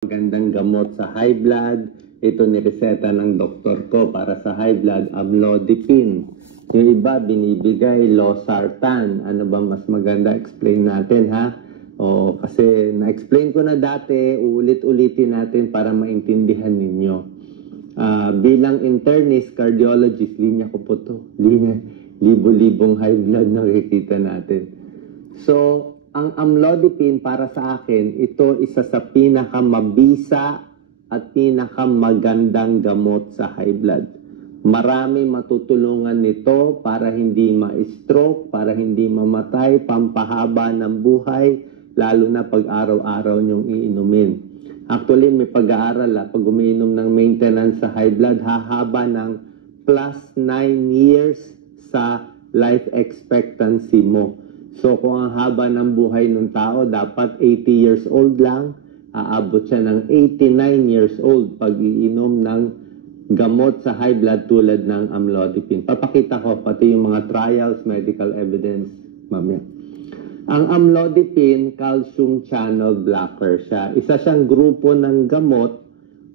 Magandang gamot sa high blood. Ito nireseta ng doktor ko para sa high blood, amlodipine. Yung iba binibigay losartan. Ano ba mas maganda? Explain natin ha. O, kasi na-explain ko na dati, uulit-ulitin natin para maintindihan ninyo. Bilang internist, cardiologist, linya ko po to. Libo-libong high blood nakikita natin. So, ang amlodipine para sa akin, ito isa sa pinakamabisa at pinakamagandang gamot sa high blood. Marami matutulungan nito para hindi ma-stroke, para hindi mamatay, pampahaba ng buhay, lalo na pag araw-araw niyong iinumin. Actually, may pag-aaral pag umiinom ng maintenance sa high blood, hahaba ng plus 9 years sa life expectancy mo. So kung ang haba ng buhay ng tao, dapat 80 years old lang, aabot siya ng 89 years old pag iinom ng gamot sa high blood tulad ng amlodipine. Papakita ko pati yung mga trials, medical evidence mamaya. Ang amlodipine, calcium channel blocker siya. Isa siyang grupo ng gamot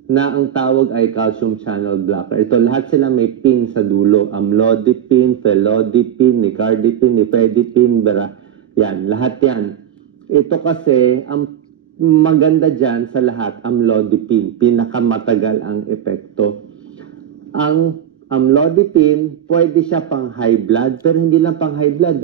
na ang tawag ay calcium channel blocker. Ito lahat sila may pin sa dulo. Amlodipine, felodipine, nicardipine, nifedipine, yan, lahat yan. Ito kasi, ang maganda dyan sa lahat, amlodipine. Pinakamatagal ang epekto. Ang amlodipine, pwede siya pang high blood, pero hindi lang pang high blood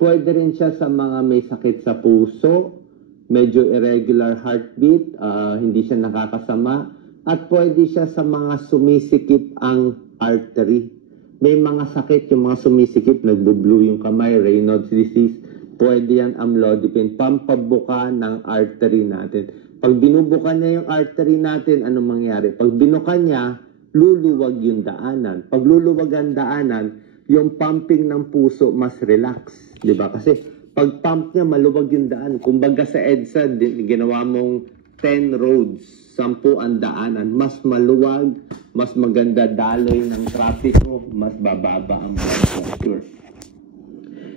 Pwede rin siya sa mga may sakit sa puso, medyo irregular heartbeat, hindi siya nakakasama. At pwede siya sa mga sumisikip ang artery. May mga sakit yung mga sumisikip, nagbo-blue yung kamay, Raynaud's disease. Pwede yan amlodipine, pampabuka ng artery natin. Pag binubuka niya yung artery natin, anong mangyari? Pag binuka niya, luluwag yung daanan. Pag luluwag ang daanan, yung pumping ng puso mas relax. Diba? Kasi pag pump niya, maluwag yung daan. Kumbaga sa EDSA, ginawa mong 10 roads, 10 ang daanan, mas maluwag, mas maganda daloy ng trapiko, mas bababa ang blood pressure.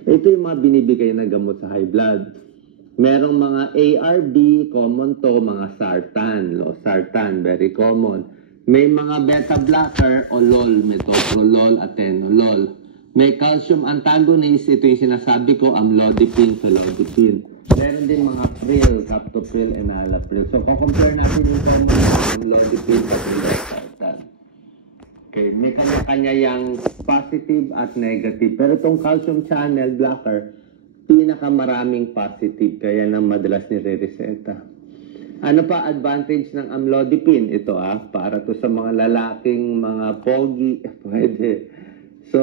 Ito yung mga binibigay na gamot sa high blood. Merong mga ARB, common to, mga sartan, losartan, very common. May mga beta blocker, olol, metoprolol, atenolol. May calcium antagonist, ito yung sinasabi ko, amlodipine, felodipine. Meron din mga pril, captopril, enalapril. So, compare natin yung mga amlodipine at losartan. Okay, may kanya-kanya yung positive at negative. Pero itong calcium channel blocker, pinakamaraming positive, kaya nang madalas nire-reseta. Ano pa advantage ng amlodipine? Ito para to sa mga lalaking mga pogi, pwede. So,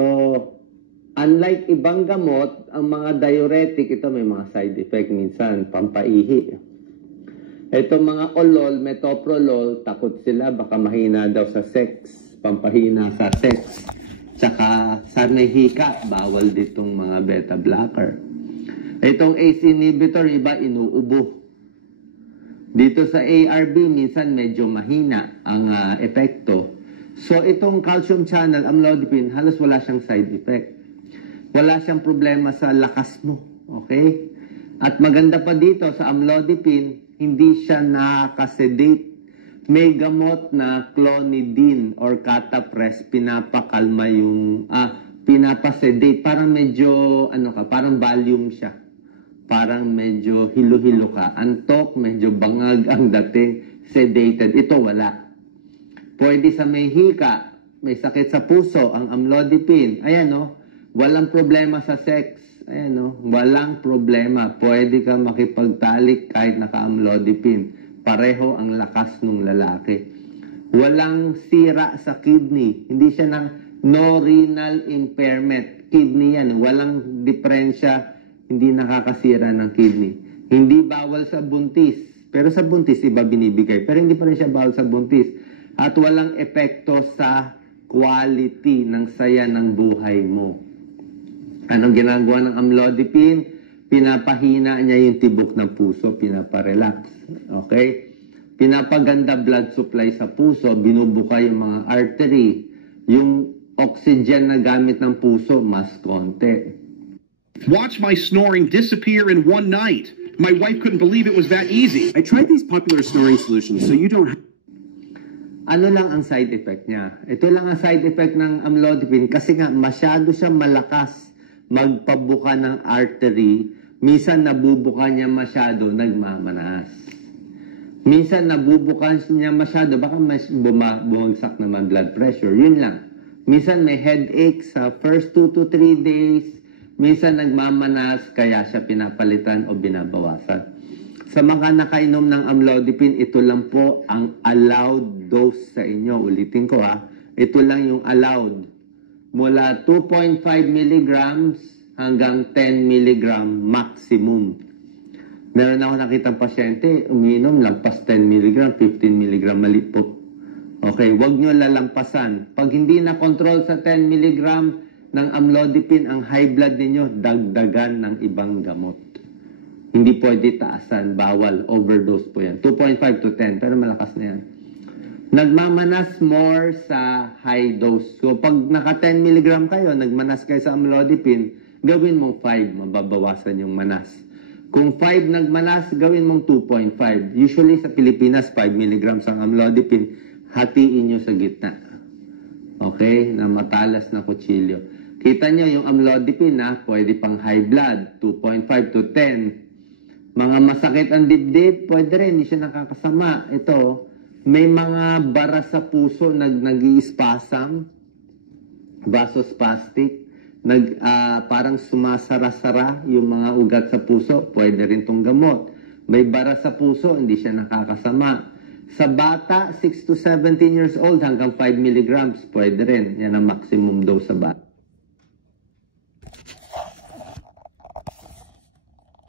unlike ibang gamot, ang mga diuretic, ito may mga side effect minsan, pampaihi. Ito mga olol, metoprolol, takot sila, baka mahina daw sa sex, pampahina sa sex. Tsaka sa nahika, bawal ditong mga beta blocker. Itong ACE inhibitor, iba inuubo. Dito sa ARB, minsan medyo mahina ang epekto. So itong calcium channel, amlodipine, halos wala siyang side effect. Wala siyang problema sa lakas mo. Okay? At maganda pa dito sa amlodipine, hindi siya nakakasedate. May gamot na clonidine or catapres, pinapakalma yung, pinapasedate. Parang medyo, parang Valium siya. Parang medyo hilo-hilo ka. Antok, medyo bangag ang dating, sedated. Ito wala. Pwede sa may hika, may sakit sa puso, ang amlodipine. Ayan walang problema sa sex. Ayan walang problema. Pwede ka makipagtalik kahit naka-amlodipine. Pareho ang lakas ng lalaki. Walang sira sa kidney. Hindi siya ng no renal impairment. Kidney yan. Walang diferensya. Hindi nakakasira ng kidney. Hindi bawal sa buntis. Pero sa buntis, iba binibigay. Pero hindi pa rin siya bawal sa buntis. At walang epekto sa quality ng saya ng buhay mo. Anong ginagawa ng amlodipine? Pinapahina niya yung tibok ng puso, pinaparelax. Okay? Pinapaganda blood supply sa puso, binubuka yung mga artery. Yung oxygen na gamit ng puso, mas konti. Watch my snoring disappear in one night. My wife couldn't believe it was that easy. I tried these popular snoring solutions so you don't... Ano lang ang side effect niya? Ito lang ang side effect ng amlodipine kasi nga masyado siya malakas magpabuka ng artery. Minsan nabubuka niya masyado, nagmamanas. Minsan nabubuka niya masyado, baka mas bumagsak naman blood pressure. Yun lang. Minsan may headache sa first 2 to 3 days. Minsan nagmamanas, kaya siya pinapalitan o binabawasan. Sa mga nakainom ng amlodipine, ito lang po ang allowed dose sa inyo. Ulitin ko ha. Ito lang yung allowed. Mula 2.5 milligrams hanggang 10 milligram maximum. Meron ako nakitang pasyente, umiinom, lampas 10 milligram, 15 milligram, mali po. Okay, wag nyo lalampasan. Pag hindi na control sa 10 milligram ng amlodipine, ang high blood ninyo, dagdagan ng ibang gamot. Hindi pwede taasan, bawal, overdose po yan. 2.5 to 10, pero malakas na yan. Nagmamanas more sa high dose. So pag naka 10 mg kayo, nagmanas kayo sa amlodipine, gawin mo 5, mababawasan yung manas. Kung 5 nagmanas, gawin mong 2.5. Usually sa Pilipinas, 5 mg ang amlodipine, hatiin nyo sa gitna. Okay? Na matalas na kutsilyo. Kita nyo yung amlodipine na pwede pang high blood, 2.5 to 10. Mga masakit ang dibdib, pwede rin, hindi siya nakakasama. Ito, may mga bara sa puso, nag-i-spasm, vasospastic, parang sumasara-sara yung mga ugat sa puso, pwede rin itong gamot. May bara sa puso, hindi siya nakakasama. Sa bata, 6 to 17 years old, hanggang 5 milligrams, pwede rin. Yan ang maximum dose sa bata.